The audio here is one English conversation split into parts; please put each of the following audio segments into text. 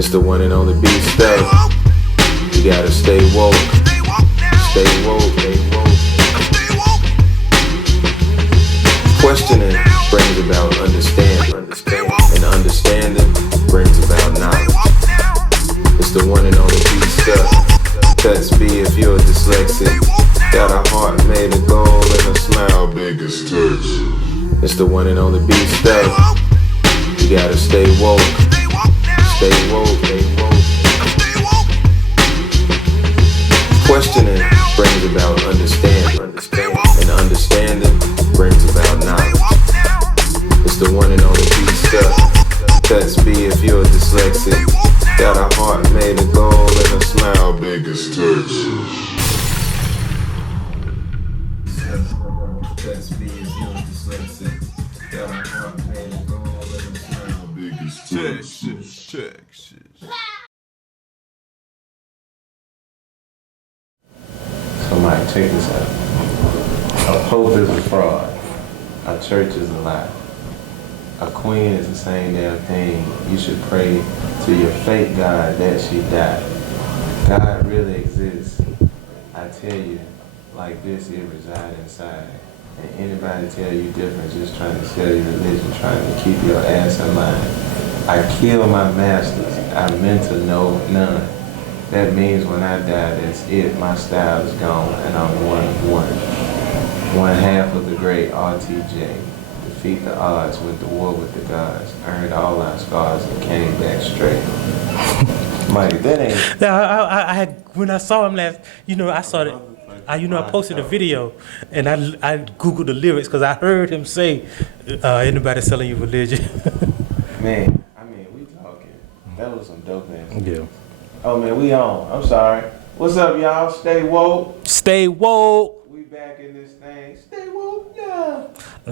It's the one and only beast stuff. You gotta stay woke. Stay woke, stay woke. Questioning brings about understanding. And understanding brings about knowledge. It's the one and only beast stuff. Touch B if you're dyslexic. Got a heart made of gold and a smile big as Texas. It's the one and only beast stuff. You gotta stay woke. Stay woke, stay woke. Questioning brings about understanding. And understanding brings about knowledge. It's the one and only beast stuff. Touch B if you're dyslexic. Got a heart made of gold and a smile big as Texas. Touch B if you're dyslexic. Got a heart made of gold and a smile big as Texas. Texas. Somebody check this out. A pope is a fraud. A church is a lie. A queen is the same damn thing. You should pray to your fake God that she died. God really exists. I tell you, like this, it resides inside. And anybody tell you different, just trying to sell you religion, trying to keep your ass in line. I kill my masters. I meant to know none. That means when I die, that's it. My style is gone, and I'm one of one. One half of the great RTJ. Defeat the odds, went to war with the gods, earned all our scars, and came back straight. Mike, that ain't. I had when I saw him last. I saw it. I posted a video, and I googled the lyrics because I heard him say, "Anybody selling you religion?" Man, I mean, we talking. That was some dope ass. Yeah. Oh man, we on. I'm sorry. What's up, y'all? Stay woke. Stay woke. We back in this thing. Stay woke now.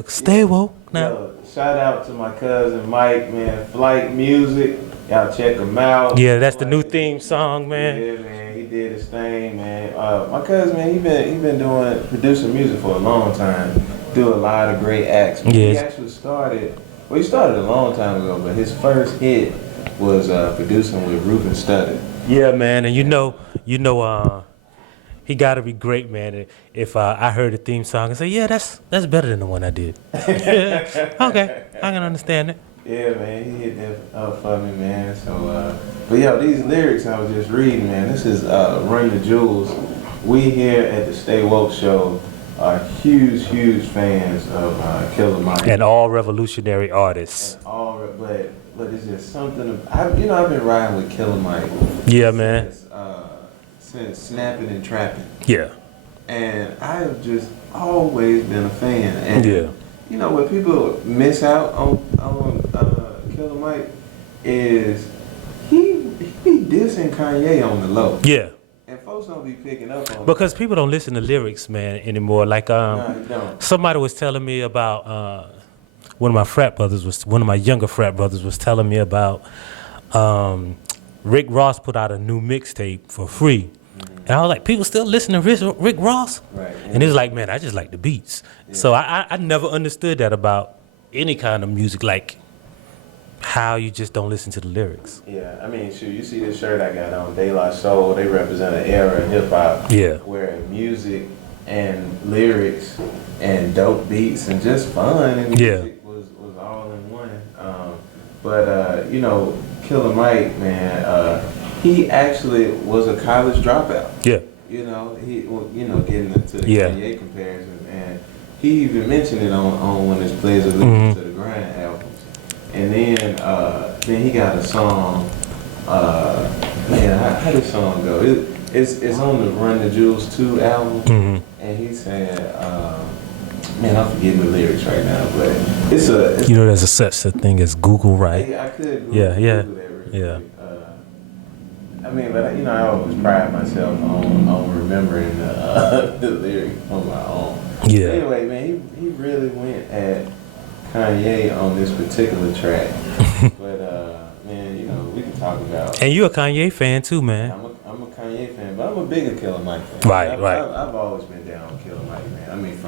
Stay woke now. Yo, shout out to my cousin Mike, man. Flight Music. Y'all check him out. Yeah, that's the new theme song, man. Yeah, man. He did his thing, man. My cousin, man, he been producing music for a long time. Do a lot of great acts. Yes. He actually started. Well, he started a long time ago, but his first hit was producing with Reuben Studdard. Yeah, man, and he got to be great, man. If I heard the theme song and say, yeah, that's better than the one I did. Okay, I can understand it. Yeah, man, he hit that up for me, man. So, but yo, these lyrics I was just reading, man. This is Run the Jewels. We here at the Stay Woke Show are huge fans of Killer Mike. And all revolutionary artists. And all, but it's just something. I've been riding with Killer Mike. Yeah, man. Since Snapping and Trapping. Yeah. And I have just always been a fan. And yeah. What people miss out on Killer Mike is he be dissing Kanye on the low. Yeah. And folks don't be picking up on because people don't listen to lyrics, man, anymore. Like no, you don't. Somebody was telling me about one of my younger frat brothers was telling me about Rick Ross put out a new mixtape for free. And I was like, people still listen to Rick Ross? Right. And it's like, man, I just like the beats. Yeah. So I never understood that about any kind of music, like how you just don't listen to the lyrics. Yeah, I mean, shoot, you see this shirt I got on, De La Soul, they represent an era in hip-hop. Yeah. Where music and lyrics and dope beats and just fun and music was all in one. But Killer Mike, man, he actually was a college dropout. Yeah. Getting into the Kanye comparison, and he even mentioned it on one of his Plays of Living to the Grind albums. And then he got a song. How did the song go? It's on the Run the Jewels 2 album, and he said, man, I'm forgetting the lyrics right now, but it's there's a such a thing as Google, right? I could Google, yeah. Google that real quick. I mean, but I always pride myself on remembering the lyrics on my own. Yeah. Anyway, man, he really went at Kanye on this particular track. But man, we can talk about. And you're a Kanye fan too, man. I'm a Kanye fan, but I'm a bigger Killer Mike fan. Right. I've always been down with Killer Mike, man. I mean,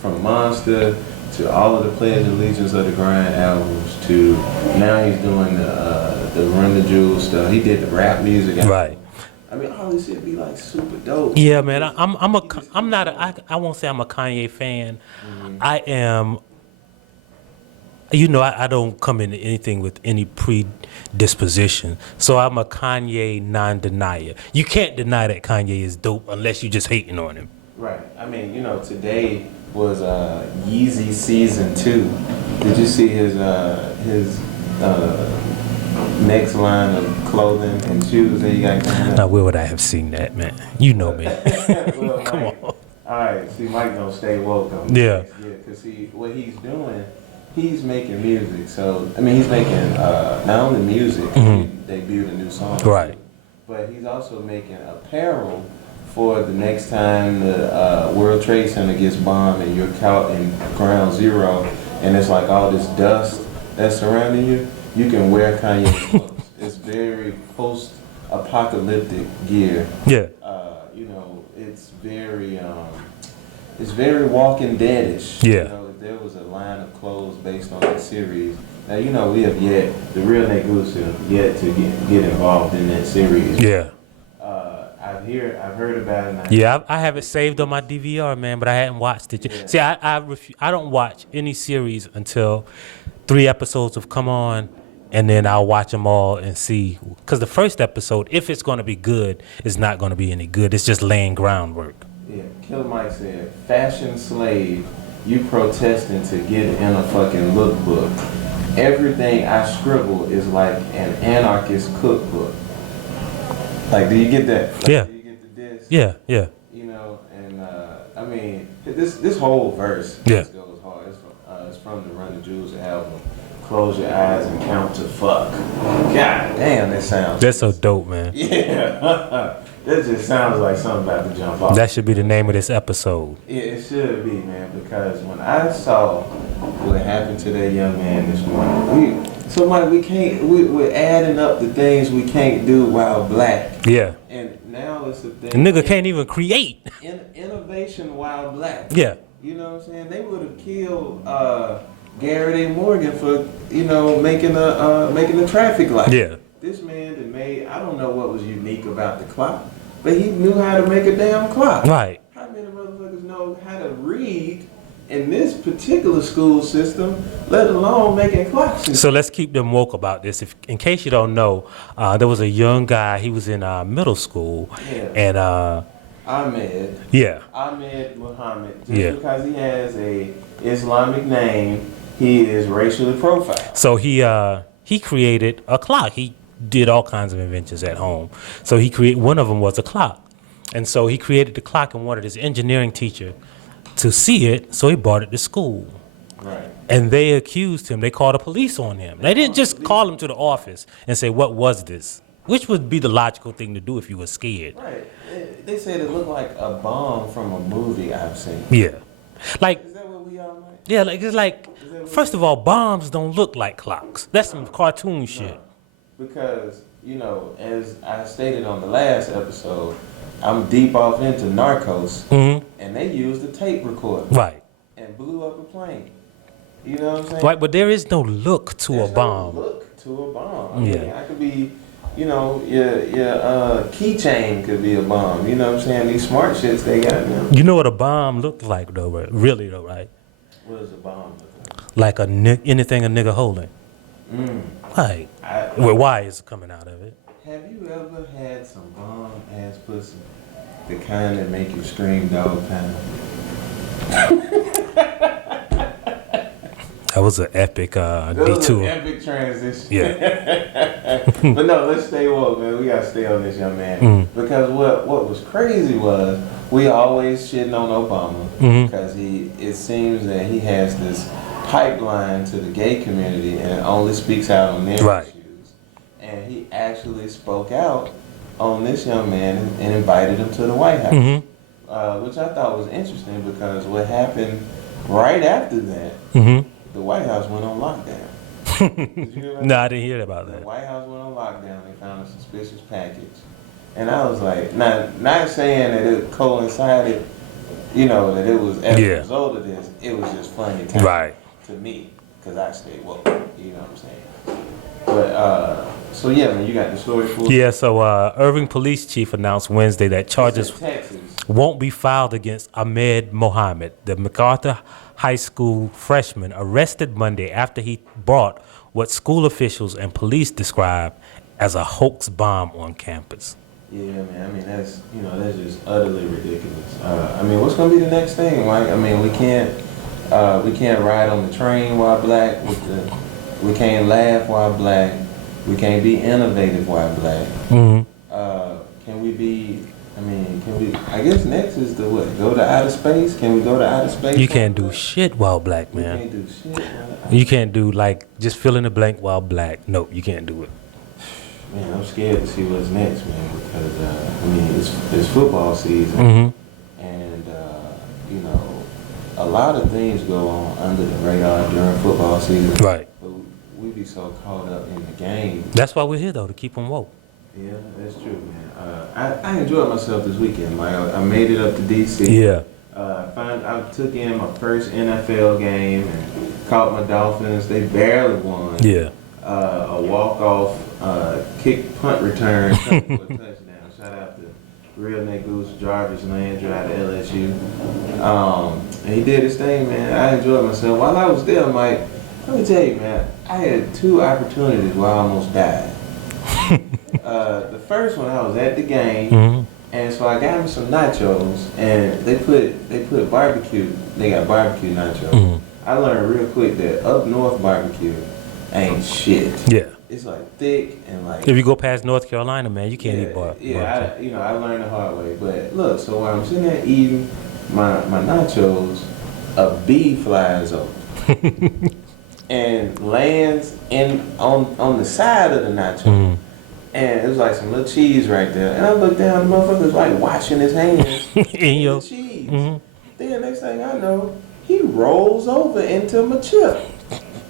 from Monster to all of the Pledge of Allegiance of the Grind albums, to now he's doing the Run the Jewels stuff. He did the rap music album. Right. I mean, all this shit be like super dope. Yeah, man. I won't say I'm a Kanye fan. I am. I don't come into anything with any predisposition. So I'm a Kanye non-denier. You can't deny that Kanye is dope unless you just hating on him. Right. I mean, today was Yeezy season 2. Did you see his next line of clothing and shoes that he got coming up? Now, where would I have seen that, man? You know me. Well, Come Mike, on. All right. See, Mike don't stay woke on Yeah. this. Yeah. Because what he's doing, he's making music. So I mean, he's making not only music. He debuted a new song. Right. But he's also making apparel for the next time the World Trade Center gets bombed and you're caught in ground zero and it's like all this dust that's surrounding you. You can wear Kanye's clothes. It's very post-apocalyptic gear. Yeah. It's very Walking Dead-ish. Yeah. If there was a line of clothes based on that series, now we have the real Nate Goose have yet to get involved in that series. Yeah. I've heard about it. Yeah, I have it saved on my DVR, man, but I hadn't watched it yet. Yeah. See, I don't watch any series until 3 episodes have come on, and then I'll watch them all and see. Because the first episode, if it's going to be good, is not going to be any good. It's just laying groundwork. Yeah, Killer Mike said, "Fashion slave, you protesting to get in a fucking lookbook. Everything I scribble is like an anarchist cookbook." Like, do you get that? Like, Yeah. Do you get the diss? Yeah, yeah. And I mean, this whole verse Yeah. just goes hard. It's from the Run the Jewels album. Close your eyes and count to fuck. God damn, that sounds. That's so dope, man. Yeah. That just sounds like something about to jump off. That should be the name of this episode. Yeah, it should be, man, because when I saw what happened to that young man this morning, we're adding up the things we can't do while black. Yeah. And now it's a thing. The nigga can't even create. Innovation while black. Yeah. You know what I'm saying? They would have killed Garrett A. Morgan for, making a traffic light. Yeah. This man that made, I don't know what was unique about the clock, but he knew how to make a damn clock. Right. How many motherfuckers know how to read in this particular school system, let alone making clocks? So let's keep them woke about this. In case you don't know, there was a young guy. He was in middle school, and Ahmed. Yeah. Ahmed Muhammad. Just Yeah. because he has a Islamic name, he is racially profiled. So he created a clock. He did all kinds of inventions at home. So one of them was a clock. And so he created the clock and wanted his engineering teacher to see it, so he brought it to school. Right. And they accused him. They called the police on him. They didn't just call him to the office and say, "What was this?" Which would be the logical thing to do if you were scared. Right. They said it looked like a bomb from a movie I've seen. Yeah. Like, Is that what we all like? yeah, like it's like, first of all, bombs don't look like clocks. That's some cartoon shit. Because, as I stated on the last episode, I'm deep off into Narcos, and they used a tape recorder Right. and blew up a plane. You know what I'm saying? Right, but there is no look to There's a bomb. No look to a bomb. I mean, Yeah. I could be, your keychain could be a bomb. You know what I'm saying? These smart shits they got now. You know what a bomb looked like, though, right? Really, though, right? What does a bomb look like? Like anything a nigga holding. Right. With wires coming out of it. Have you ever had some bomb ass pussy? The kind that make you scream dog time. That was an epic That was detour. an epic transition. Yeah. But no, let's stay woke, man. We gotta stay on this young man. Because what was crazy was we always shitting on Obama because it seems that he has this pipeline to the gay community and only speaks out on their Right. issues. And he actually spoke out on this young man and invited him to the White House, which I thought was interesting because what happened right after that, the White House went on lockdown. Did you hear about No, I didn't hear about The that. White House went on lockdown. They found a suspicious package. And I was like, not saying that it coincided you know, that it was as Yeah. a result of this, it was just funny time Right. to me, because I stayed woke, you know what I'm saying? But, so yeah, man, you got the story for us? Yeah, so Irving police chief announced Wednesday that charges It's in Texas. won't be filed against Ahmed Mohammed, the MacArthur High School freshman arrested Monday after he brought what school officials and police describe as a hoax bomb on campus. Yeah, man. I mean, that's just utterly ridiculous. I mean, what's gonna be the next thing, right? I mean, we can't ride on the train while black. We can't laugh while black. We can't be innovative while black. Mm-hmm. Can we be? I mean, can we? I guess next is the what? Go to outer space? Can we go to outer space? You can't do shit while black, We man. can't do shit. You can't do like just fill in the blank while black. Nope, you can't do it. Man, I'm scared to see what's next, man, because I mean it's football season, Mm-hmm. and you know, a lot of things go on under the radar during football season. Right. But we be so caught up in the game. That's why we're here though, to keep them woke. Yeah, that's true, man. I enjoyed myself this weekend, Mike. I made it up to DC. Yeah. I took in my first NFL game and caught my Dolphins. They barely won. Yeah. A walk-off kick punt return for a touchdown. Shout out to Real Goose Jarvis Landry out of LSU. And he did his thing, man. I enjoyed myself. While I was there, Mike, let me tell you, man, I had 2 opportunities where I almost died. The first one, I was at the game, Mm-hmm. and so I got me some nachos, and they put barbecue. They got barbecue nachos. Mhm. I learned real quick that up north barbecue ain't shit. Yeah. It's like thick and like. If you go past North Carolina, man, you can't eat barbecue. Yeah, I learned the hard way. But look, so while I'm sitting there eating my nachos, a bee flies over and lands on the side of the nacho. Mhm. And it was like some little cheese right there. And I looked down, the motherfucker's like washing his hands In your the cheese. Mhm. Then next thing I know, he rolls over into my chip.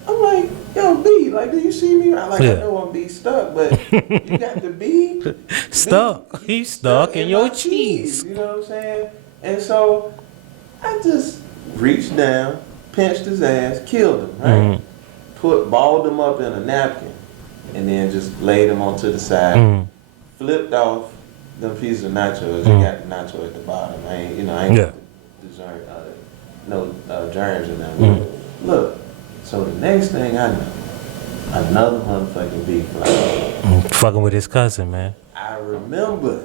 I'm like, yo, B, like, do you see me? I Yeah. know I'm B stuck, but you got the B Stuck. He's stuck in your my cheese. You know what I'm saying? And so I just reached down, pinched his ass, killed him, right? Balled him up in a napkin, and then just laid him onto the side. Mhm. Flipped off them pieces of nachos. Mhm. They got the nacho at the bottom. I ain't Yeah. got the dessert, no germs in them. Look, so the next thing I know, another motherfucking bee fly. Fucking with his cousin, man. I remember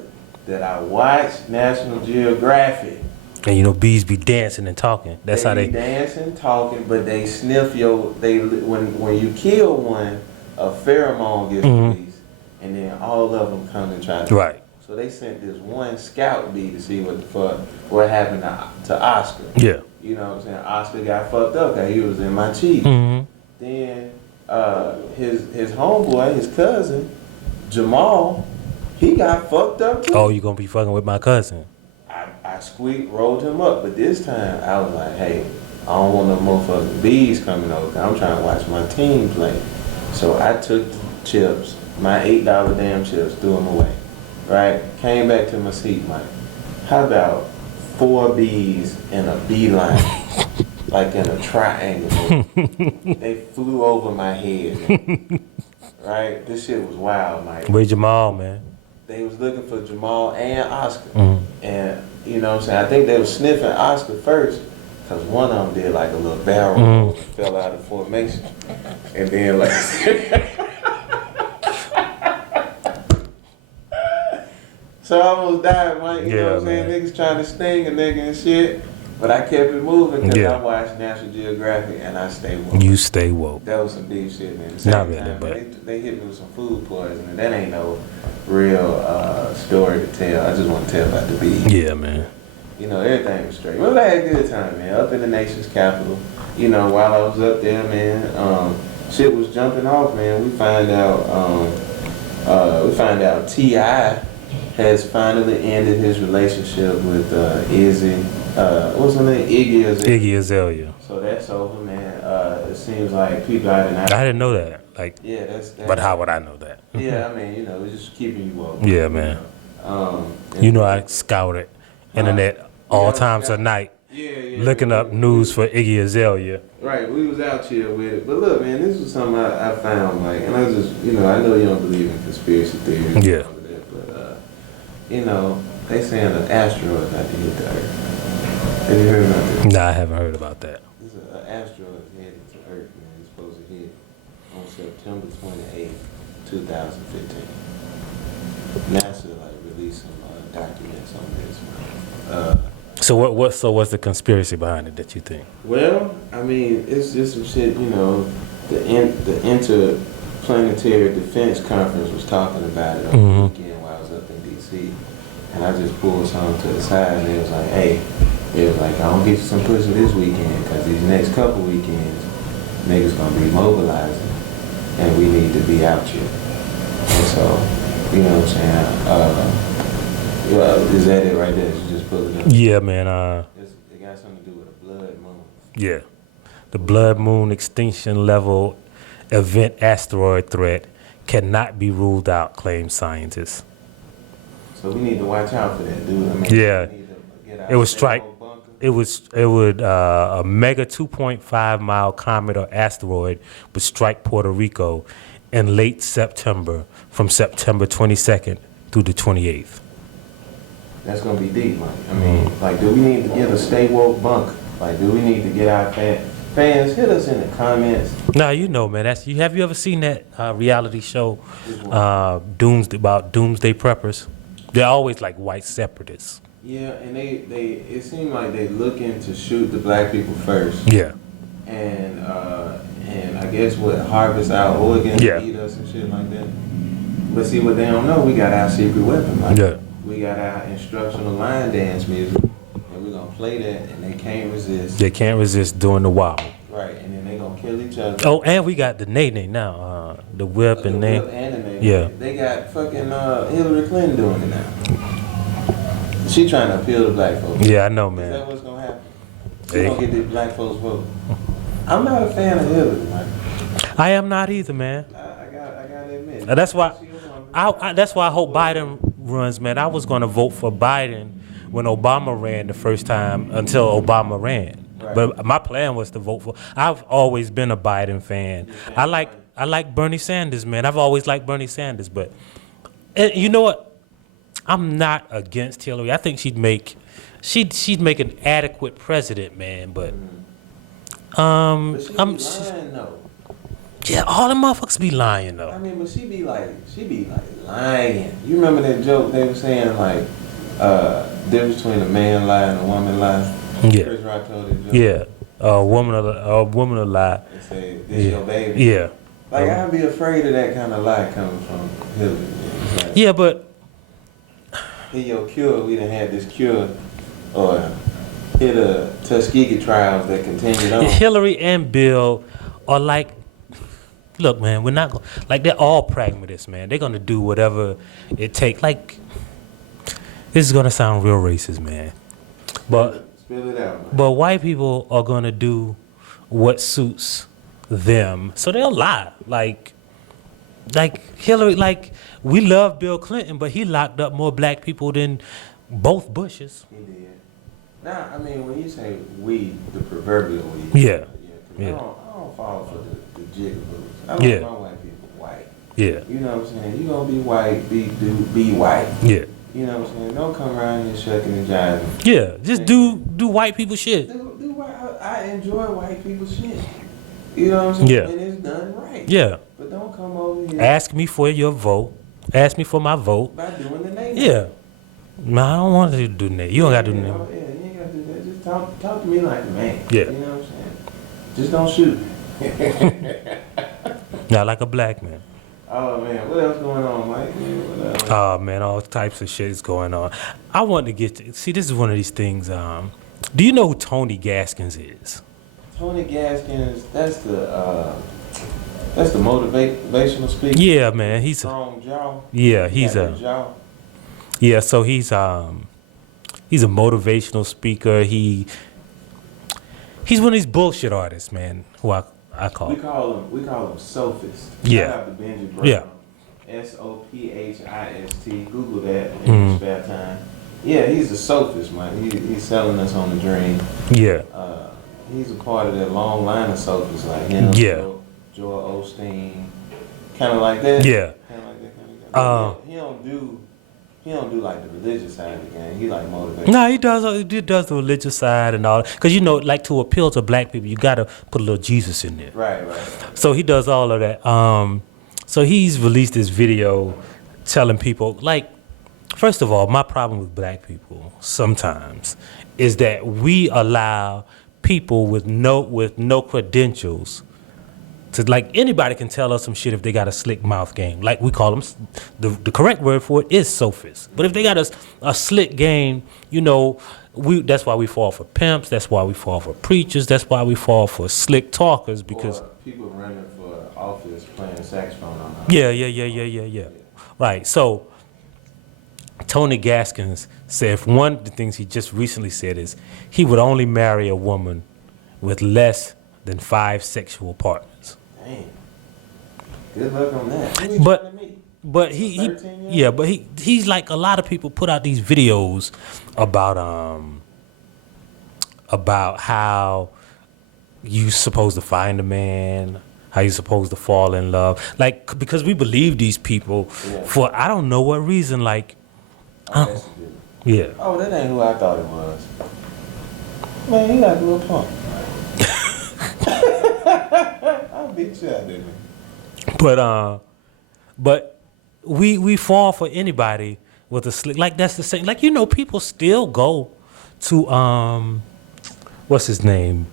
that I watched National Geographic. And you know, bees be dancing and talking. That's how be they. dancing, talking, but they sniff when you kill one, a pheromone gets released, and then all of them come and try to. Right. So they sent this one scout bee to see what happened to Oscar. Yeah. You know what I'm saying? Oscar got fucked up because he was in my cheese. Mm-hmm. Then his homeboy, his cousin, Jamal, he got fucked up too. Oh, you gonna be fucking with my cousin? I rolled him up, but this time I was like, hey, I don't want no motherfucking bees coming over. I'm trying to watch my team play. So I took the chips, my $8 damn chips, threw them away. Right? Came back to my seat, Mike. How about 4 bees in a beeline, like in a triangle? They flew over my head. Right? This shit was wild, Mike. Where Jamal, man? They was looking for Jamal and Oscar. Mm-hmm. And, you know what I'm saying, I think they was sniffing Oscar first, because one of them did like a little barrel roll and fell out of formation. And then like... So I almost died, Mike. You know what I'm saying? Man. Niggas trying to sting a nigga and shit. But I kept it moving because Yeah. I watched National Geographic and I stayed woke. You stay woke. That was some deep shit, man. Not really, but they hit me with some food poisoning. That ain't no real story to tell. I just want to tell about the bees. Yeah, man. You know, everything was straight. Well, I had a good time, man. Up in the nation's capital. You know, while I was up there, man, shit was jumping off, man. We find out T.I. has finally ended his relationship with Izzy. What's her name? Iggy Azalea. So that's over, man. It seems like people out in I didn't know that. Like, yeah, that's but how would I know that? yeah, I mean, you know, it's just keeping you woke. Yeah, man. And You know, I scouted internet all was times of scouting. night, Yeah. looking up news for Iggy Azalea. Right, we was out here with it. But look, man, this was something I found, like, and I just, I know you don't believe in conspiracy theories and Yeah. all of that, but, they saying an asteroid about to hit the Earth. Have you heard about that? Nah, I haven't heard about that. This is an asteroid headed to Earth, man. It's supposed to hit on September 28th, 2015. NASA, released some documents on this, man. So what's the conspiracy behind it that you think? Well, I mean, it's just some shit, the Interplanetary Defense Conference was talking about it on the weekend while I was up in D.C. And I just pulled something to the side and it was like, hey, I don't get you some pussy this weekend because these next couple weekends, niggas gonna be mobilizing and we need to be out here. And so, you know what I'm saying? Is that it right there? You just pull it up? Yeah, man. It got something to do with a blood moon. Yeah. The blood moon extinction level event asteroid threat cannot be ruled out, claim scientists. So we need to watch out for that, dude. I mean, Yeah. we need to get out It was of that strike. old bunker. It would a mega 2.5 mile comet or asteroid would strike Puerto Rico in late September, from September 22nd through the 28th. That's gonna be deep, Mike. I mean, do we need to get a stay woke bunker? Do we need to get our fans? Hit us in the comments. Now man. Have you ever seen that reality show, Doomsday Preppers? They're always like white separatists. Yeah, and it seemed like they looking to shoot the black people first. Yeah. And I guess harvest our organs, Yeah. eat us and shit like that. But see, what they don't know, we got our secret weapon, Mike. Yeah. We got our instructional line dance music, and we're gonna play that, and they can't resist. They can't resist doing the wow. Right, and then they gonna kill each other. Oh, and we got the nay now, the whip and the nay. whip and the nay. Yeah. They got fucking Hillary Clinton doing it now. She trying to appeal to black folks. Yeah, I know, Is that man. what's gonna happen? She Hey. gonna get these black folks vote. I'm not a fan of Hillary, man. I am not either, man. I gotta admit. That's why. She was one- That's why I hope Biden runs, man. I was going to vote for Biden when Obama ran the first time until Obama ran. Right. But my plan was to vote for. I've always been a Biden fan. I like Bernie Sanders, man. I've always liked Bernie Sanders, but you know what? I'm not against Hillary. I think she'd make an adequate president, man. But But she be I'm lying though. yeah, all the motherfuckers be lying though. I mean, but she be like lying. You remember that joke they were saying difference between a man lie and a woman lie? Yeah. Chris Rock told that joke. Yeah, a woman will lie. They say this your baby. Yeah. I'd be afraid of that kind of lie coming from Hillary. Man. It's like, Yeah, but here your cure, we done had this cure, or here the Tuskegee trials that continued on. Hillary and Bill are like, look, man, we're not going they're all pragmatists, man. They're gonna do whatever it takes. This is gonna sound real racist, man, but Spill it out, man. but white people are gonna do what suits them, so they'll lie. Like Hillary, we love Bill Clinton, but he locked up more black people than both Bushes. He did. Now, I mean, when you say we, the proverbial we. Yeah. 'Cause Yeah. I don't fall for the jigaboos. I like Yeah. my white people white. Yeah, You know what I'm saying? You gonna be white, be white. yeah, You know what I'm saying? Don't come around here shucking and jiving. yeah. Just do white people shit. Do white. I enjoy white people shit. You know what I'm saying? Yeah. And it's done right. Yeah. But don't come over here Ask me for your vote. Ask me for my vote. by doing the name. Yeah. No, I don't want you to do that. You don't got to do Yeah, that. you ain't gotta do that. Just talk to me like a man. Yeah. You know what I'm saying? Just don't shoot. Not like a black man. Oh man, what else going on, Mike? What else? Oh man, all types of shit is going on. I want to get to, see. This is one of these things. Do you know who Tony Gaskins is? Tony Gaskins, that's the motivational speaker. Yeah, man. He's Strong jaw. yeah. He's Got a the jaw. yeah. So he's a motivational speaker. He's one of these bullshit artists, man. Who I call. We call him Sophist. Yeah. Shout out to Benji Brown. Yeah. Sophist. Google that in Mhm. your spare time. Yeah, he's a sophist, man. He's selling us on the dream. Yeah. He's a part of that long line of sophists like him, Yeah. Joel Osteen, kind of like that. Yeah. Kind of like that. Kind of he don't do like the religious side of the game. He like motivation. No, he does the religious side and all. Because, like to appeal to black people, you got to put a little Jesus in there. Right. So he does all of that. So he's released this video telling people, like, first of all, my problem with black people sometimes is that we allow people with no credentials to, like, anybody can tell us some shit if they got a slick mouth game. Like we call them, the correct word for it is sophists. But if they got a slick game, that's why we fall for pimps. That's why we fall for preachers. That's why we fall for slick talkers, because or people running for office playing saxophone on her. Yeah. Right. So Tony Gaskins said one of the things he just recently said is he would only marry a woman with less than 5 sexual partners. Damn. Good luck on that. Who you trying to meet? But he's like, a lot of people put out these videos about how you supposed to find a man, how you supposed to fall in love, like, because we believe these people for I don't know what reason, like. That's good. Yeah. Oh, that ain't who I thought it was. Man, he like a little punk. I'll beat you out there, man. But we fall for anybody with a slick, like, that's the same, like, people still go to what's his name,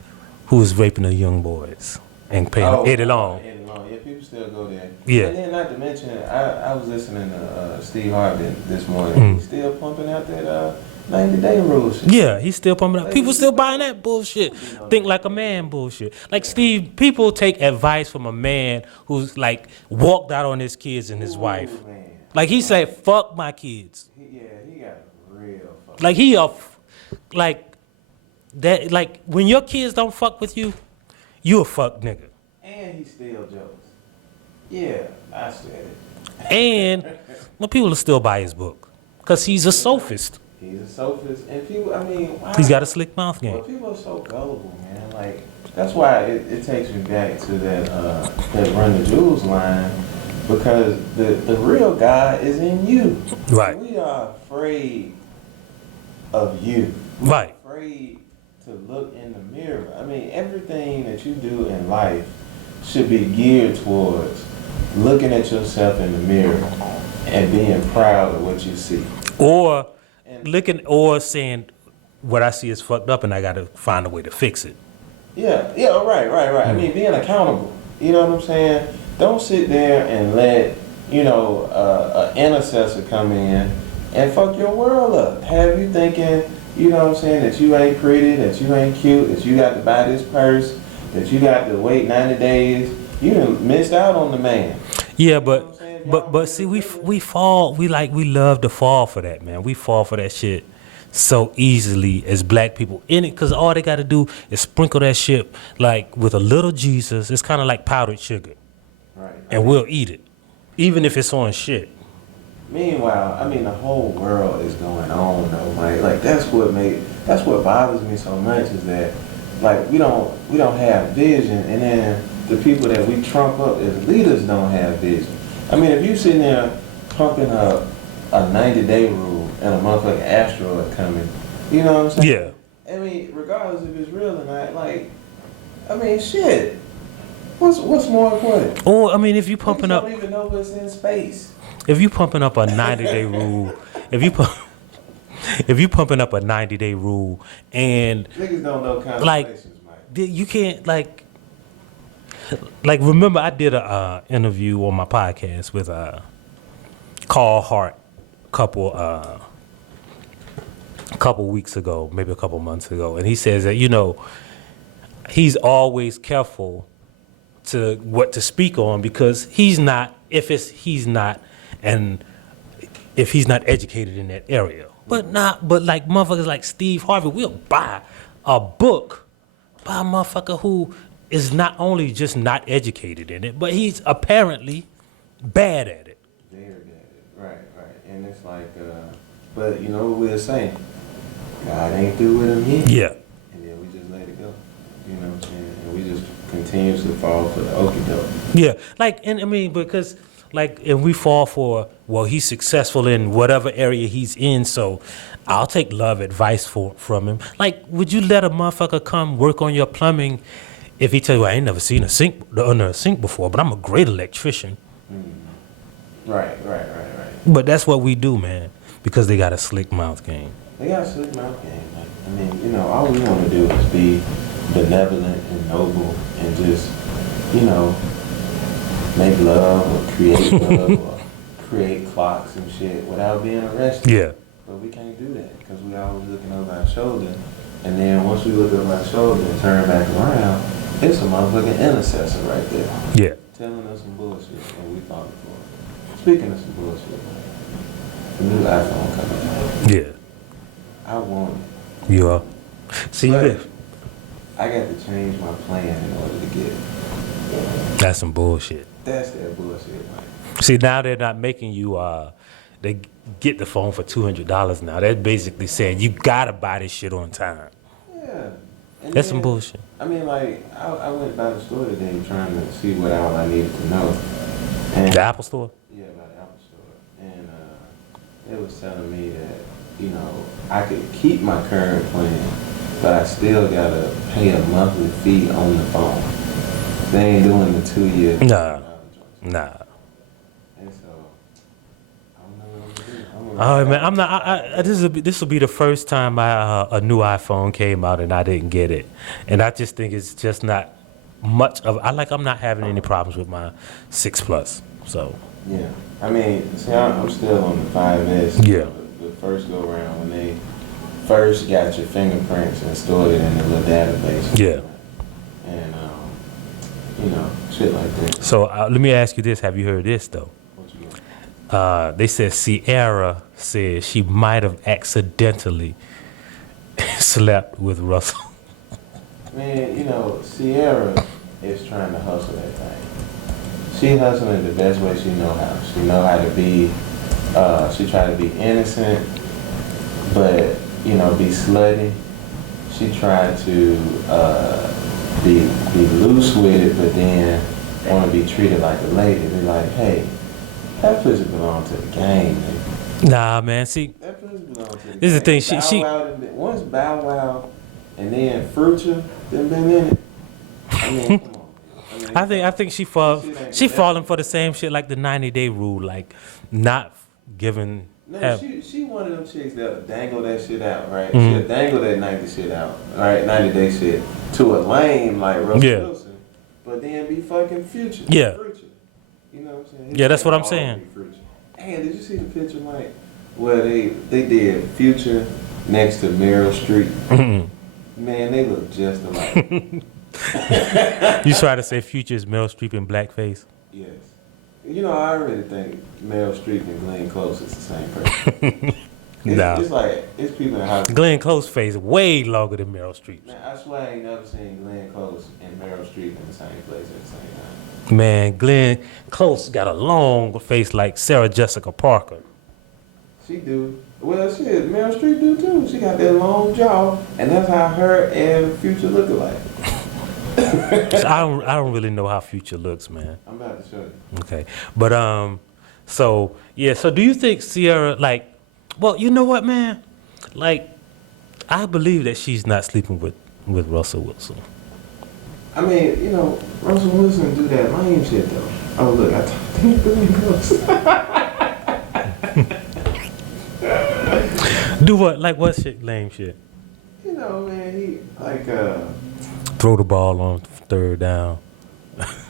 who was raping the young boys and paying Eddie Long. Yeah, people still go there. Yeah. And then not to mention, I was listening to Steve Harvey this morning. He's still pumping out that 90-day rule shit. Yeah, he's still pumping out. People still buying that bullshit. Think like a man bullshit. Like, Steve, people take advice from a man who's, like, walked out on his kids and his wife. Man. Like, he said, fuck my kids. He got real fuck. Like, like, when your kids don't fuck with you, you a fuck nigga. And he still jokes. Yeah, I said it. And people will still buy his book because he's a sophist. He's a sophist, and people. I mean, why? He's got a slick mouth game. Well, people are so gullible, man. Like, that's why it takes me back to that Run the Jewels line, because the real God is in you. Right. We are afraid of you. Right. We're afraid to look in the mirror. I mean, everything that you do in life should be geared towards looking at yourself in the mirror and being proud of what you see. Or saying what I see is fucked up and I got to find a way to fix it. Yeah, right. I mean, being accountable. You know what I'm saying? Don't sit there and let, an intercessor come in and fuck your world up. Have you thinking, you know what I'm saying, that you ain't pretty, that you ain't cute, that you got to buy this purse, that you got to wait 90 days. You done missed out on the man. Yeah, but see, we love to fall for that, man. We fall for that shit so easily as black people in it, because all they got to do is sprinkle that shit like with a little Jesus. It's kind of like powdered sugar, right? And we'll eat it, even if it's on shit. Meanwhile, I mean, the whole world is going on though, right? Like that's what bothers me so much is that, like, we don't have vision, and then the people that we trump up as leaders don't have vision. I mean, if you sitting there pumping up a 90-day rule and a motherfucking asteroid coming, you know what I'm saying? Yeah. I mean, regardless if it's real or not, like, I mean, shit. What's more important? Or, I mean, if you pumping up, don't even know what's in space. If you pumping up a 90-day rule, if you pumping up a 90-day rule, and niggas don't know constellations, like, you can't like remember I did a interview on my podcast with Carl Hart a couple weeks ago, maybe a couple months ago, and he says that he's always careful to what to speak on because if he's not educated in that area. But like motherfuckers like Steve Harvey will buy a book by a motherfucker who is not only just not educated in it, but he's apparently bad at it. Very bad at it. Right. And it's like, But you know what we'll say? God ain't through with him yet. Yeah. And then we just let it go. You know what I'm saying? And we just continuously fall for the okie doke. Yeah. Like, and I mean, because, like, if we fall for, well, he's successful in whatever area he's in, so I'll take love advice from him. Like, would you let a motherfucker come work on your plumbing if he tell you, I ain't never seen a sink before, but I'm a great electrician? Right. But that's what we do, man, because they got a slick mouth game. They got a slick mouth game. Like, I mean, you know, all we want to do is be benevolent and noble and just, you know, make love or create love or create clocks and shit without being arrested. Yeah. But we can't do that because we always looking over our shoulder. And then once we look over our shoulder and turn back around, it's a motherfucking intercessor right there. Yeah. Telling us some bullshit and we falling for it. Speaking of some bullshit, the new iPhone coming out. Yeah. I want it. You are. See, But yeah. I got to change my plan in order to get it. That's some bullshit. That's that bullshit, man. See, now they're not making you, they get the phone for $200 now. They're basically saying you gotta buy this shit on time. Yeah. And That's some then, bullshit. I mean, like, I went by the store today trying to see what all I needed to know. And The Apple Store? yeah, by the Apple Store. And they was telling me that, you know, I could keep my current plan, but I still gotta pay a monthly fee on the phone. They ain't doing the 2 years. Nah. And Nah. so, I don't know what to do. All right, man. I'm not. This will be the first time a new iPhone came out and I didn't get it, and I just think it's just not much of. I'm not having any problems with my 6 Plus. So. Yeah, I mean, see, I'm still on the 5S. Yeah. The first go around when they first got your fingerprints and stored it in the little database. Yeah. And you know, shit like that. So let me ask you this: have you heard this though? What you got? They said Sierra said she might have accidentally slept with Russell. Man, you know, Sierra is trying to hustle that thing. She hustling the best way she know how. She know how to be, she try to be innocent, but, you know, be slutty. She tried to be loose with it, but then want to be treated like a lady. Be like, hey, that pussy belong to the game, nigga. Nah, man. See, That pussy belong to the game. this is the thing. Once Bow Wow and then Future been in it, I mean, come on. I think she falling for the same shit like the 90-day rule, like not giving. No, she one of them chicks that'll dangle that shit out, right? She'll dangle that 90 shit out, right? 90-day shit to a lame like Russell Wilson, but then be fucking Future. Yeah. Future. You know what I'm saying? Yeah, that's what I'm saying. Hey, did you see the picture, Mike? Where they did Future next to Meryl Streep. Man, they look just alike. You try to say Future is Meryl Streep in blackface? Yes. You know, I really think Meryl Streep and Glenn Close is the same person. It's like, it's people in Hollywood. Glenn Close face way longer than Meryl Streep. Man, I swear I ain't never seen Glenn Close and Meryl Streep in the same place at the same time. Man, Glenn Close got a long face like Sarah Jessica Parker. She do. Well, shit, Meryl Streep do too. She got that long jaw, and that's how her and Future look alike. So I don't really know how Future looks, man. I'm about to show you. Okay, but so yeah, so do you think Sierra, like, well, you know what, man, like, I believe that she's not sleeping with Russell Wilson. I mean, you know, Russell Wilson do that lame shit though. Oh look, I talked to him close. Do what? Like what shit? Lame shit. You know, man, he like throw the ball on third down.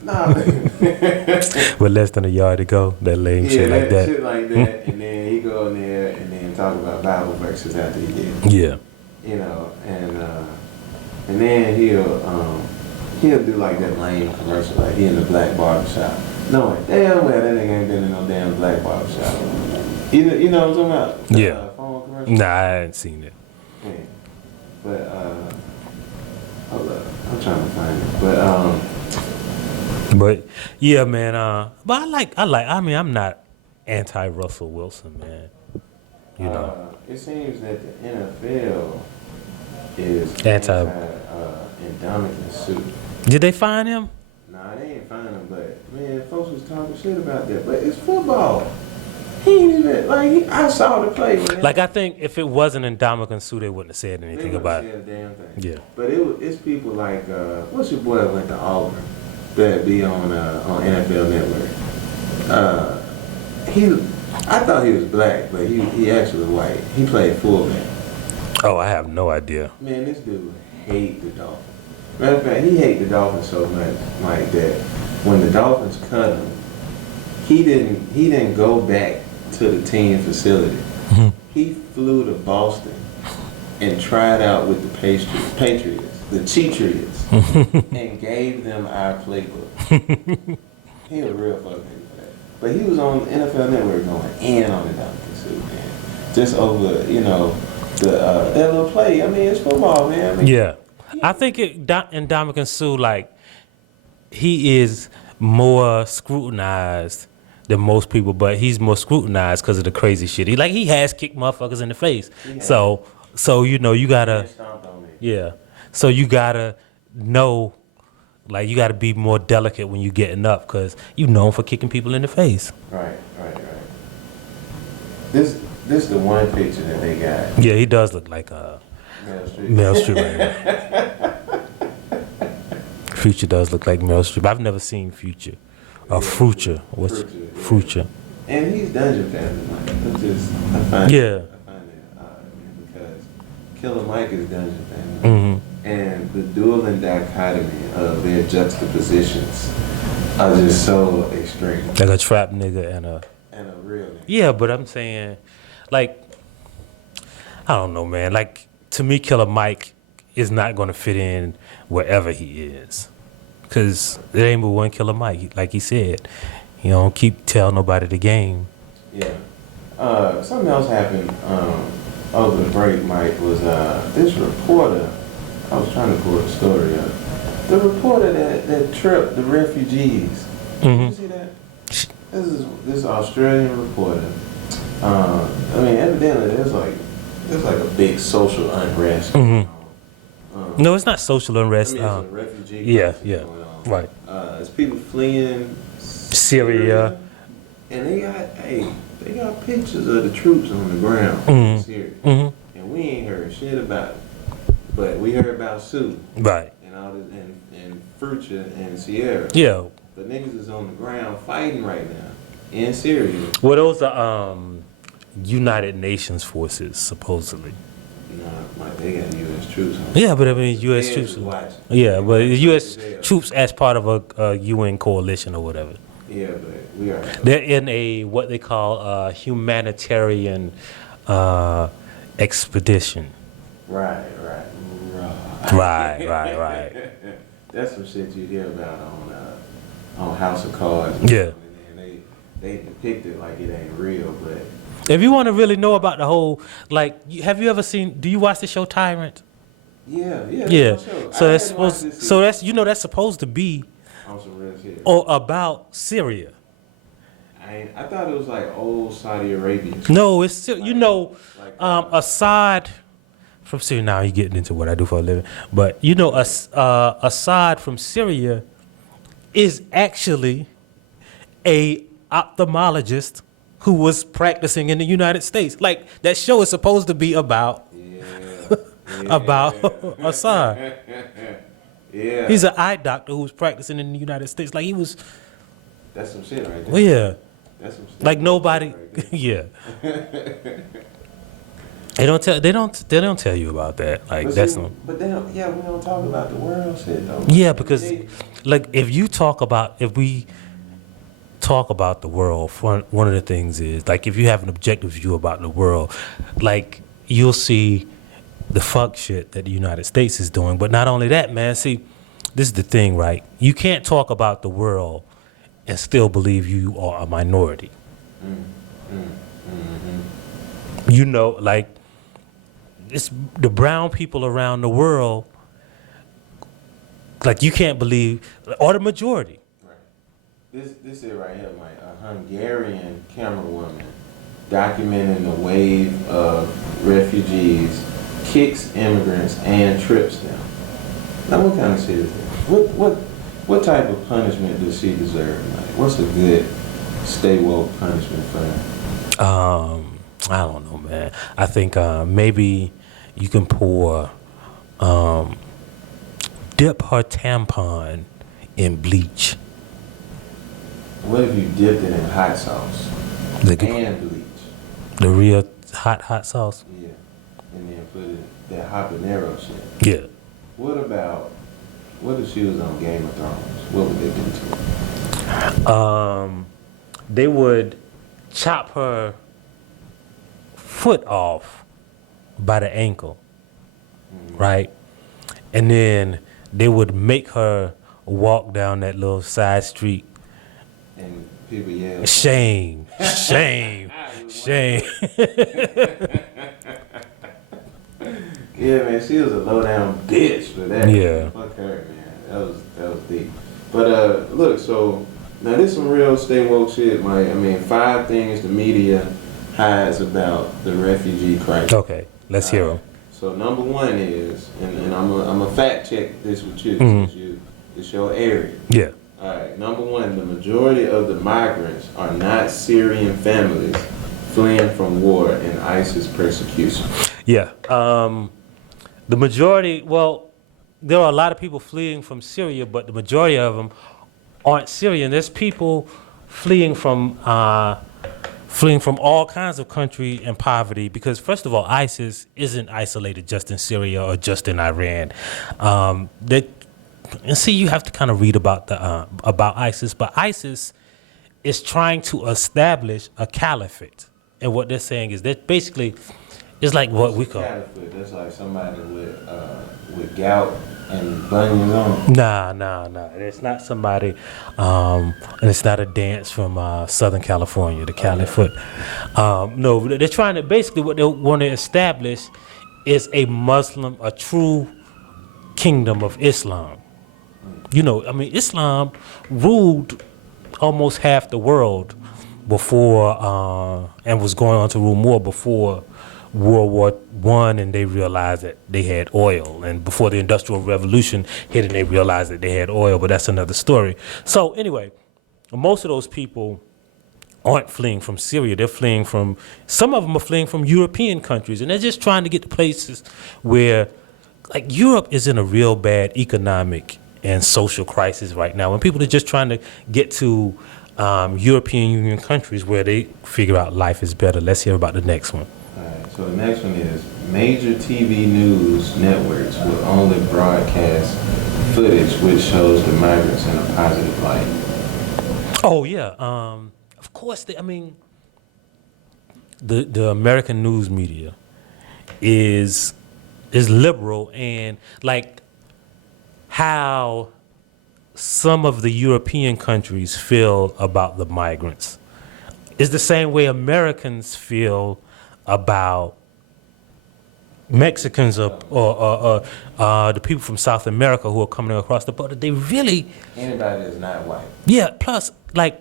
Nah. With less than a yard to go. That lame shit like that. Shit like that, and then he go in there and then talk about Bible verses after he did. Yeah. You know, and then he'll do like that lame commercial, like he in the black barber shop. Knowing damn well that nigga ain't been in no damn black barber shop. You know what I'm talking about? Yeah. Phone commercial? Nah, I ain't seen it. Yeah. But hold up, I'm trying to find it. But yeah, man. But I mean, I'm not anti Russell Wilson, man. you know. It seems that the NFL is Indomitian suit. Did they find him? Nah, they ain't find him, but man, folks was talking shit about that. But it's football. He ain't even I saw the play, man. Like I think if it wasn't in Dominican Sue, they wouldn't have said anything about it. Said a damn thing. Yeah. But it's people like what's your boy that went to Auburn that be on NFL Network. I thought he was black, but he actually white. He played fullback. Oh, I have no idea. Man, this dude hate the Dolphins. Matter of fact, he hate the Dolphins so much like that. When the Dolphins cut him, he didn't go back to the team facility. Mm-hmm. He flew to Boston and tried out with the Patriots, the Cheatriots, and gave them our playbook. He was real fucking for that. But he was on NFL Network going in on the Dominican suit, man. Just over, that little play. I mean, it's football, man. I mean, Yeah. I think in Dominican Sue, like, he is more scrutinized than most people, but he's more scrutinized because of the crazy shit. He has kicked motherfuckers in the face. So you gotta, yeah. So you gotta know, you gotta be more delicate when you getting up because you known for kicking people in the face. Right. This the one picture that they got. Yeah, he does look like Meryl Streep right now. Future does look like Meryl Streep. I've never seen Future. Future. What's Future? And he's Dungeon Family. I find it odd, man, because Killer Mike is Dungeon Family. Mm-hmm. And the dual and dichotomy of their juxtapositions are just so extreme. Like a trap nigga and a real nigga. Yeah, but I'm saying, I don't know, man. To me, Killer Mike is not going to fit in wherever he is. Because there ain't but one Killer Mike. Like he said, he don't tell nobody the game. Yeah. Something else happened over the break, Mike, was this reporter. I was trying to pull the story up. The reporter that tripped the refugees. Mm-hmm. Did you see that? This Australian reporter. Evidently there's like a big social unrest. Mm-hmm. No, it's not social unrest. It's a refugee yeah, going on. right. It's people fleeing Syria. And they got pictures of the troops on the ground in Syria. Mm-hmm. And we ain't heard shit about it. But we heard about Sue. Right. And all this and Frucha and Sierra. Yeah. The niggas is on the ground fighting right now in Syria. Well, those are United Nations forces, supposedly. Like they got U.S. troops on. Yeah, but U.S. troops. Yeah, but U.S. troops as part of a UN coalition or whatever. Yeah, but we are. They're in what they call a humanitarian expedition. Right. That's some shit you hear about on House of Cards. Yeah. And they depict it like it ain't real, but. If you want to really know about the whole, have you ever seen? Do you watch the show Tyrant? Yeah. So that's supposed. So that's supposed to be. On some real shit. Or about Syria. I thought it was like old Saudi Arabia. No, it's still Assad from Syria. Now you're getting into what I do for a living, but Assad from Syria is actually a ophthalmologist who was practicing in the United States. That show is supposed to be about about Assad. Yeah. He's an eye doctor who was practicing in the United States. That's some shit right there. Well, yeah. That's some shit. Nobody. Yeah. They don't tell you about that. But we don't talk about the world shit though. Yeah, because if we talk about the world, one of the things is if you have an objective view about the world, you'll see the fuck shit that the United States is doing. But not only that, man. See, this is the thing, right? You can't talk about the world and still believe you are a minority. It's the brown people around the world. You can't believe, or the majority. Right. This is right here, Mike. A Hungarian camera woman documenting the wave of refugees, kicks immigrants, and trips them. Now, what kind of shit is that? What type of punishment does she deserve? Like, what's a good stay woke punishment for her? I don't know, man. I think maybe you can pour, dip her tampon in bleach. What if you dipped it in hot sauce and bleach? The real hot sauce? Yeah. And then put it, that habanero shit. Yeah. What if she was on Game of Thrones? What would they do to her? They would chop her foot off by the ankle, right? And then they would make her walk down that little side street. And people yell, shame, shame, shame. Yeah, man, she was a low down bitch for that. Yeah. Fuck her, man. That was deep. But look, so now this some real stay woke shit, Mike. I mean, 5 things the media hides about the refugee crisis. Okay, let's hear them. So number 1 is, and I'm a fact check this with you, since it's your area. Yeah. All right, number 1, the majority of the migrants are not Syrian families fleeing from war and ISIS persecution. Yeah. The majority, well, there are a lot of people fleeing from Syria, but the majority of them aren't Syrian. There's people fleeing from all kinds of country and poverty because, first of all, ISIS isn't isolated just in Syria or just in Iran. And see, you have to kind of read about ISIS, but ISIS is trying to establish a caliphate, and what they're saying is that basically it's like what we call caliphate. That's like somebody with gout and bunions on. Nah. It's not somebody, and it's not a dance from Southern California, the Caliphate. No, they're trying to basically what they want to establish is a true kingdom of Islam. You know, I mean, Islam ruled almost half the world before, and was going on to rule more before World War I, and they realized that they had oil. And before the Industrial Revolution hit, and they realized that they had oil, but that's another story. So anyway, most of those people aren't fleeing from Syria. They're fleeing from, some of them are fleeing from European countries, and they're just trying to get to places where, like, Europe is in a real bad economic and social crisis right now, and people are just trying to get to European Union countries where they figure out life is better. Let's hear about the next one. All right, so the next one is major TV news networks will only broadcast footage which shows the migrants in a positive light. Oh yeah, of course. The American news media is liberal, and like how some of the European countries feel about the migrants is the same way Americans feel about Mexicans or the people from South America who are coming across the border. They really, anybody that's not white. Yeah, plus, like,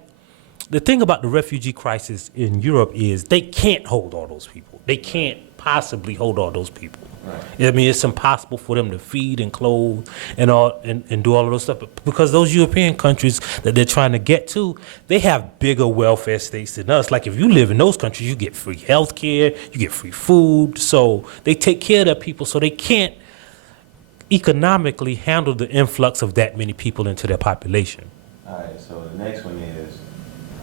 the thing about the refugee crisis in Europe is they can't hold all those people. They can't possibly hold all those people. Right. I mean, it's impossible for them to feed and clothe and all and do all of those stuff, because those European countries that they're trying to get to, they have bigger welfare states than us. Like, if you live in those countries, you get free health care, you get free food. So they take care of their people, so they can't economically handle the influx of that many people into their population. All right, so the next one is,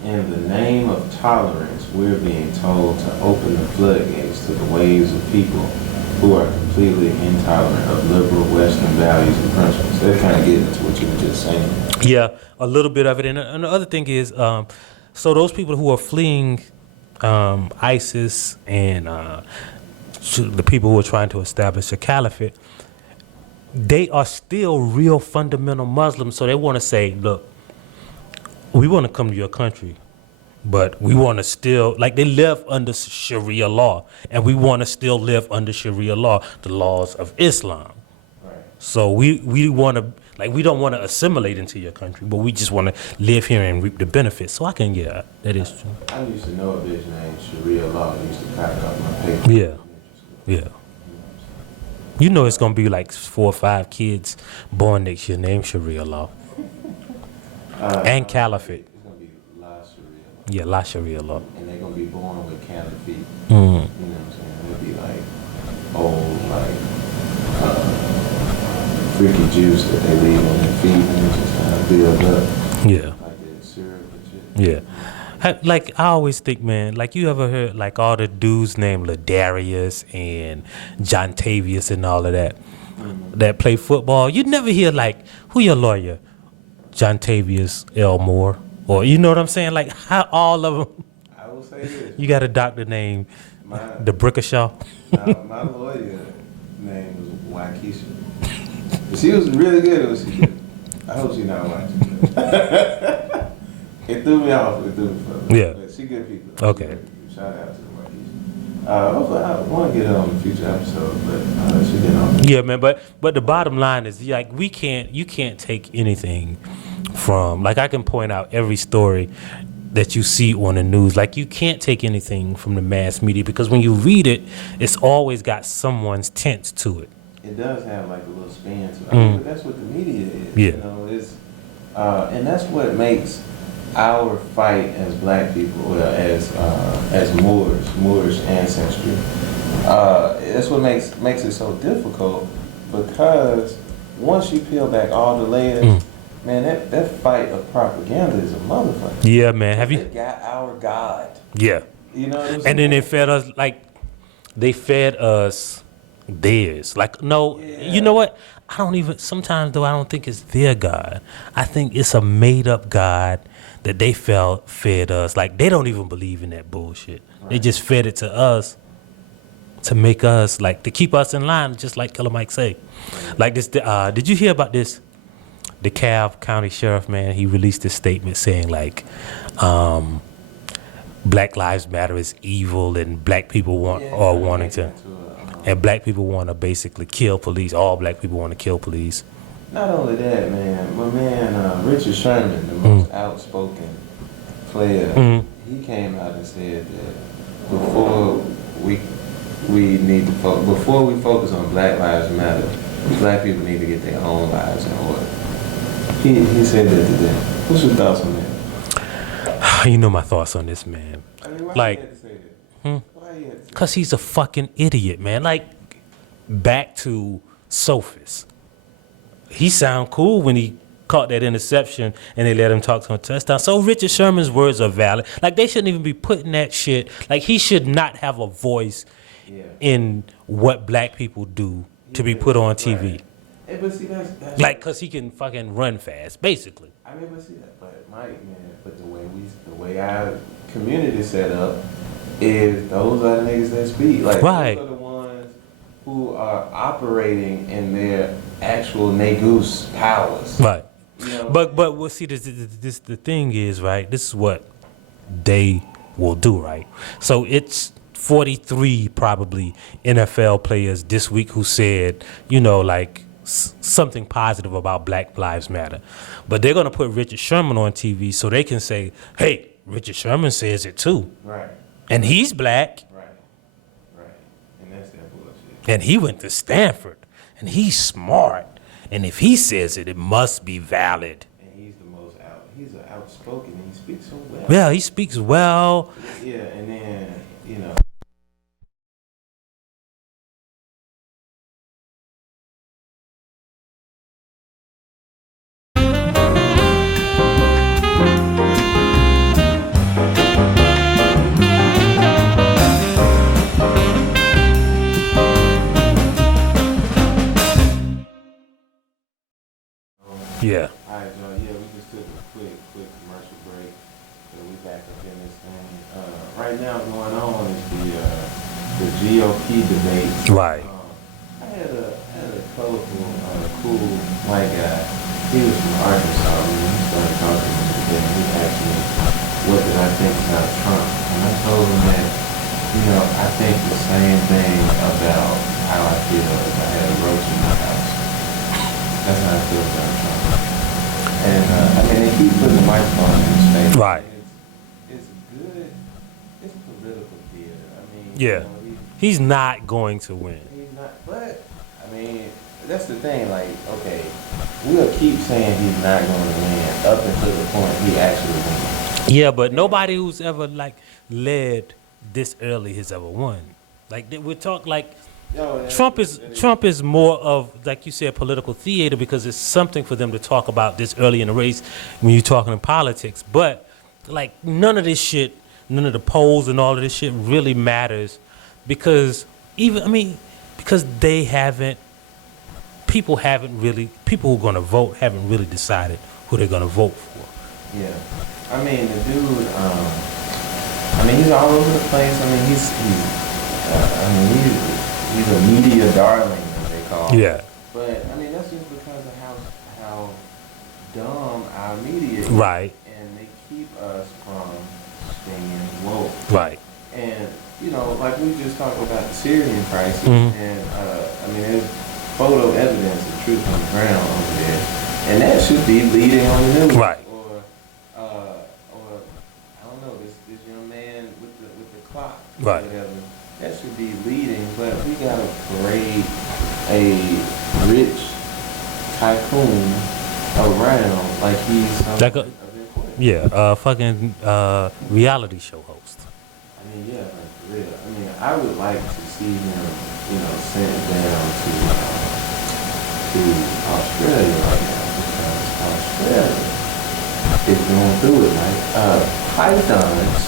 in the name of tolerance, we're being told to open the floodgates to the waves of people who are completely intolerant of liberal Western values and principles. They're kind of getting into what you were just saying. Yeah, a little bit of it. And the other thing is, so those people who are fleeing ISIS and the people who are trying to establish a caliphate, they are still real fundamental Muslims. So they want to say, look, we want to come to your country, but we want to still, like, they live under Sharia law, and we want to still live under Sharia law, the laws of Islam. Right. So we want to, Like, we don't want to assimilate into your country, but we just want to live here and reap the benefits. So I can get that is true. I used to know a bitch named Sharia Law. I used to copy off my paper. Yeah. You know it's gonna be like 4 or 5 kids born next year named Sharia Law. And Caliphate. It's gonna be La Sharia Law. Yeah, La Sharia Law. And they're gonna be born with Caliphate. Mm. You know what I'm saying? They'll be like old, like freaky juice that they leave on their feet and it just kind of build up. Yeah. Like that syrup and shit. Yeah. Like, I always think, man, like, you ever heard, like, all the dudes named Ladarius and John Tavius and all of that that play football? You'd never hear, like, who your lawyer? John Tavius Elmore. Or, you know what I'm saying? Like, how all of them. I will say this. You got a doctor named the Brickashaw. My lawyer name was Waukesha. She was really good at what she did. I hope she's not watching. It threw me off. It threw me off. Yeah. But she good people. Okay. Shout out to Waukesha. Hopefully I want to get her on the future episode, but she didn't on. Yeah, man. But the bottom line is, like, you can't take anything from, like, I can point out every story that you see on the news. Like, you can't take anything from the mass media because when you read it, it's always got someone's tint to it. It does have like a little spin to it. I mean, but that's what the media is. Yeah. You know, it's and that's what makes our fight as black people, or as Moorish ancestry. That's what makes it so difficult, because once you peel back all the layers, man, that fight of propaganda is a motherfucker. Yeah, man. Have you? They got our God. Yeah. You know what I'm saying? And then they fed us, like, they fed us theirs. Like, no, you know what? Sometimes though, I don't think it's their God. I think it's a made up God that they fed us. Like, they don't even believe in that bullshit. Right. They just fed it to us to make us, like, to keep us in line, just like Killer Mike say. Right. Like this, did you hear about this? The DeKalb County Sheriff, man, he released this statement saying, like, Black Lives Matter is evil and black people wanting to. And black people want to basically kill police. All black people want to kill police. Not only that, man. My man Richard Sherman, the most outspoken player, he came out and said that before we focus on Black Lives Matter, black people need to get their own lives in order. He said that today. What's your thoughts on that? You know my thoughts on this, man. I mean, why like, you had to say that? Why you had to say because he's a fucking idiot, man. Like, back to Sophist. He sound cool when he caught that interception and they let him talk to a touchdown. So Richard Sherman's words are valid. Like, they shouldn't even be putting that shit. Like, he should not have a voice in what black people do to be put on TV. Right. Hey, but see, that's like, because he can fucking run fast, basically. I mean, but see that, but Mike, man, but the way our community set up is those are the niggas that speak. Like, right. Those are the ones who are operating in their actual Negus powers. Right. You know? But well, see, this the thing is, right, this is what they will do, right? So it's 43 probably NFL players this week who said, you know, like, something positive about Black Lives Matter. But they're going to put Richard Sherman on TV so they can say, hey, Richard Sherman says it too. Right. And he's black. Right. And that's that bullshit. And he went to Stanford. And he's smart. And if he says it, it must be valid. And he's he's outspoken and he speaks so well. Yeah, he speaks well. Yeah, and then, you know. Yeah. All right, Joe. Yeah, we just took a quick commercial break. So we back up in this thing. Right now, going on is the GOP debate. Right. I had a colorful, cool white guy. He was from Arkansas. And he started talking to me today. And he asked me, what did I think about Trump? And I told him that, you know, I think the same thing about how I feel if I had a roach in my house. That's how I feel about Trump. and they keep putting the microphone in his face. Right. It's good. It's political theater. I mean, Yeah. He's not going to win. He's not. But I mean, that's the thing. Like, okay, we'll keep saying he's not going to win up until the point he actually wins. Yeah, but nobody who's ever like led this early has ever won. Like we talk like Trump is more of, like you said, political theater, because it's something for them to talk about this early in the race when you're talking in politics. But like none of this shit, none of the polls and all of this shit really matters, because because people who are going to vote haven't really decided who they're going to vote for. Yeah, I mean the dude. He's all over the place. He's a media darling, as they call him. Yeah. But that's just because of how dumb our media is. Right. And they keep us from staying woke. Right. And like we just talked about the Syrian crisis, Mm-hmm. and there's photo evidence of truth on the ground over there, and that should be leading on the news. Right. Or I don't know, this young man with the clock. Right. Or whatever. That should be leading, but we gotta parade a rich tycoon around like he's something Like fucking reality show host. Yeah, like for real. I would like to see him, sent down to Australia right now, because Australia is going through it. Like pythons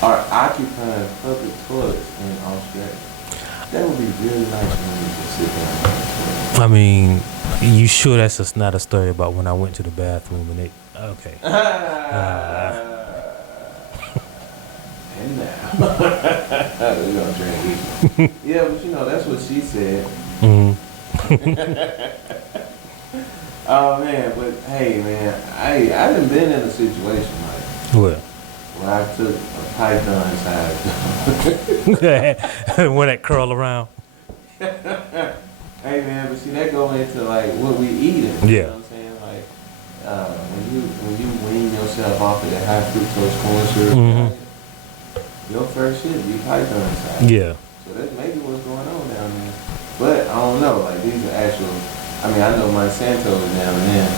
are occupying public toilets in Australia. That would be really nice for me to sit down. You sure that's just not a story about when I went to the bathroom and they? Okay. And now we're gonna drink it. Yeah, but that's what she said. Mm-hmm. Oh man, but hey man, I done been in a situation like What? where I took a python size. When that curl around. Hey man, but see that go into like what we eating. Yeah. You know what I'm saying? Like when you wean yourself off of that high fructose corn syrup, Mm-hmm. your first shit be python size. Yeah. So that's maybe what's going on down there. But I don't know. Like these are actual. I know Monsanto is down there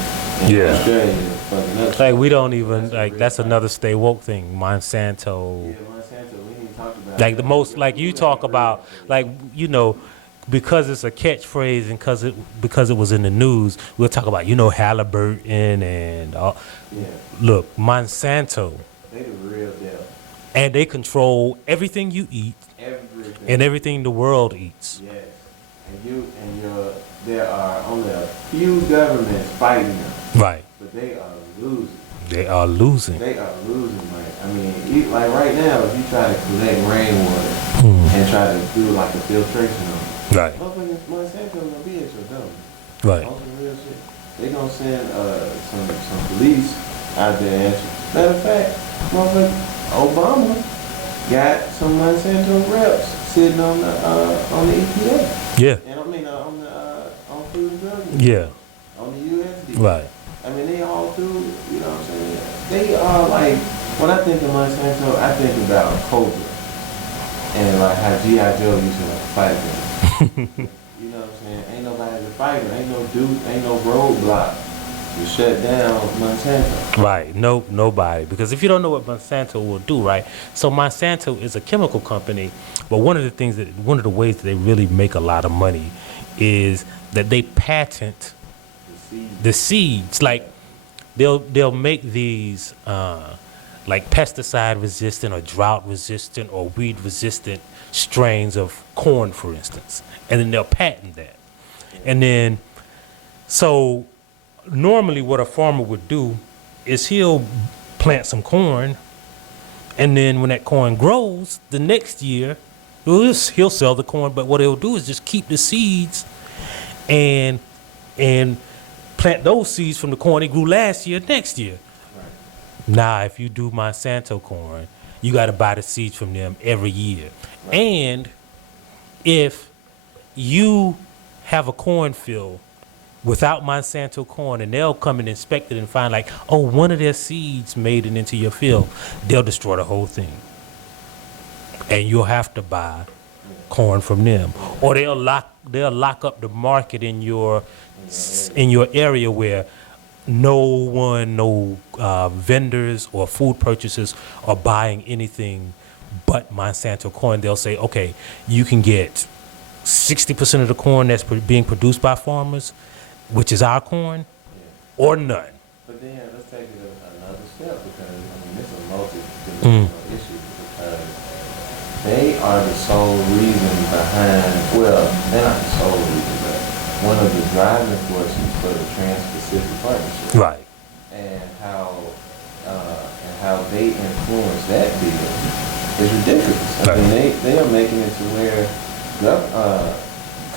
in Australia fucking up. Like we don't even like that's another stay woke thing. Monsanto. Yeah, Monsanto. We didn't talk about. Like the most, like you talk about, like because it's a catchphrase and because it was in the news, we'll talk about Halliburton and look, Monsanto. They the real deal. And they control everything you eat. Everything. And everything the world eats. Yes. There are only a few governments fighting them. Right. But they are losing. They are losing. Like like right now, if you try to collect rainwater and try to do like a filtration on it, Right. motherfuckers, Monsanto gonna be at your door. Right. On some real shit. They gonna send some police out there at you. Matter of fact, motherfucker, Obama got some Monsanto reps sitting on the EPA. Yeah. And on Food and Drug Administration. Yeah. On the USD. Right. They all through, you know what I'm saying? They are like, when I think of Monsanto, I think about Cobra. And like how G.I. Joe used to fight them. You know what I'm saying? Ain't nobody to fight them. Ain't no roadblock to shut down Monsanto. Right. Nobody. Because if you don't know what Monsanto will do, right? So Monsanto is a chemical company, but one of the ways that they really make a lot of money is that they patent the seeds. Like they'll make these like pesticide resistant or drought resistant or weed resistant strains of corn, for instance, and then they'll patent that. And then so normally what a farmer would do is he'll plant some corn, and then when that corn grows the next year he'll sell the corn, but what he'll do is just keep the seeds and plant those seeds from the corn he grew last year next year. Right. Now if you do Monsanto corn, you got to buy the seeds from them every year. Right. And if you have a cornfield without Monsanto corn, and they'll come and inspect it and find like, oh, one of their seeds made it into your field. They'll destroy the whole thing, and you'll have to buy corn from them, or they'll lock up the market in your area where no vendors or food purchasers are buying anything but Monsanto corn. They'll say, okay, you can get 60% of the corn that's being produced by farmers, which is our corn, or none. But then let's take it another step, because it's a multi-dimensional issue, because they are the sole reason behind, well, they're not the sole reason, but one of the driving forces for the Trans-Pacific Partnership. Right. And how they influence that deal is ridiculous. I mean, they are making it to where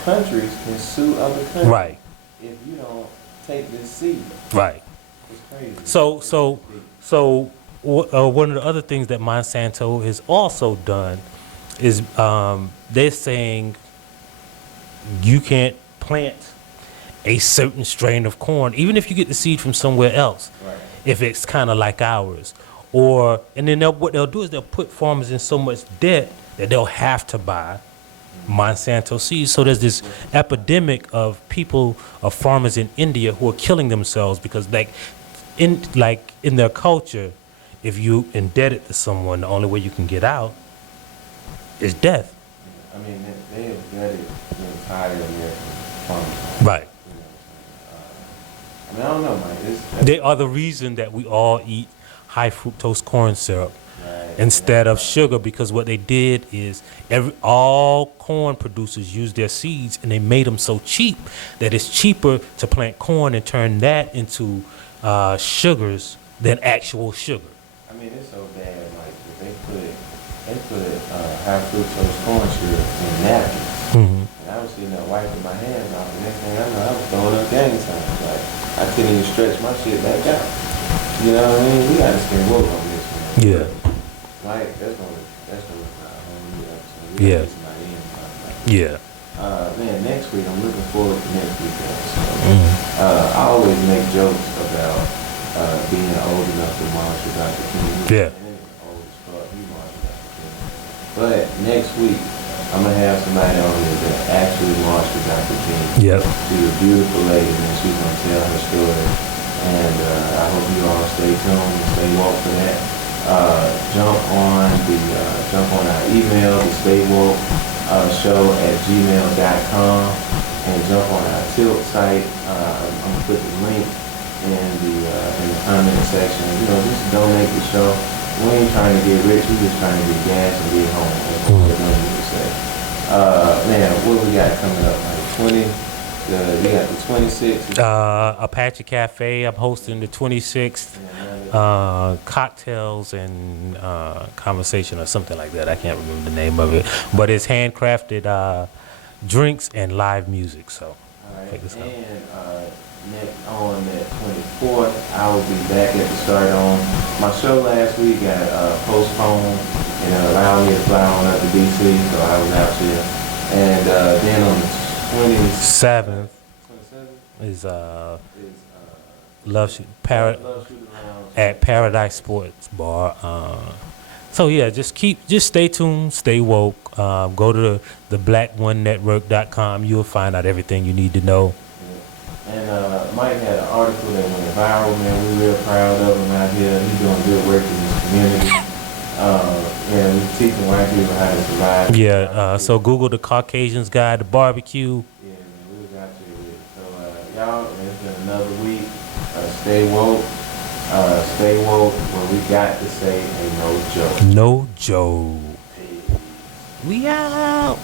countries can sue other countries. Right. If you don't take this seat. Right. It's crazy. So one of the other things that Monsanto has also done is they're saying you can't plant a certain strain of corn, even if you get the seed from somewhere else, Right. if it's kind of like ours. And then what they'll do is they'll put farmers in so much debt that they'll have to buy Monsanto seeds. So there's this epidemic of farmers in India who are killing themselves because in their culture, if you indebted to someone, the only way you can get out is death. I mean, they have vetted the entire American farmers. Right. I mean, I don't know, Mike. They are the reason that we all eat high fructose corn syrup Right. instead of sugar, because what they did is all corn producers used their seeds and they made them so cheap that it's cheaper to plant corn and turn that into sugars than actual sugar. I mean, it's so bad, Mike, that they put high fructose corn syrup in napkins. Mm-hmm. And I was sitting there wiping my hands off, and next thing I know, I was throwing up gang signs. Like, I couldn't even stretch my shit back out. You know what I mean? We gotta spend woke on this, man. Yeah. Like, that's gonna whole new episode. Yeah. Get somebody in about that. Yeah. Man, next week, I'm looking forward to next week episode. I always make jokes about being old enough to march with Dr. King. Yeah. And old as fuck, he marched with Dr. King. But next week, I'm gonna have somebody on here that actually marched with Dr. King. Yep. She's a beautiful lady, and she's gonna tell her story. And I hope you all stay tuned and stay woke for that. Jump on our email, the Stay Woke show at gmail.com, and jump on our Tilt site. I'm gonna put the link in the comment section. You know, just donate the show. We ain't trying to get rich. We just trying to get gas and get home. That's what we're going to say. Man, what we got coming up? Like we got the 26th. Apache Cafe. I'm hosting the 26th. Cocktails and conversation or something like that. I can't remember the name of it, but it's handcrafted drinks and live music. So All right. check this out. And on that 24th, I will be back at the Start On. My show last week got postponed, and it allowed me to fly on up to DC, so I was out here. And then on the 27th is Love Shooting Lounge at Paradise Sports Bar. So yeah, just stay tuned, stay woke. Go to the blackonenetwork.com. You'll find out everything you need to know. And Mike had an article that went viral, man. We're real proud of him out here. He's doing good work in his community. And we're teaching white people how to survive. Yeah, so Google the Caucasian's Guide to Barbecue. Yeah, man, we was out there with it. So, y'all, it's been another week. Stay woke. Stay woke. What we got to say ain't no joke. No joke. We out.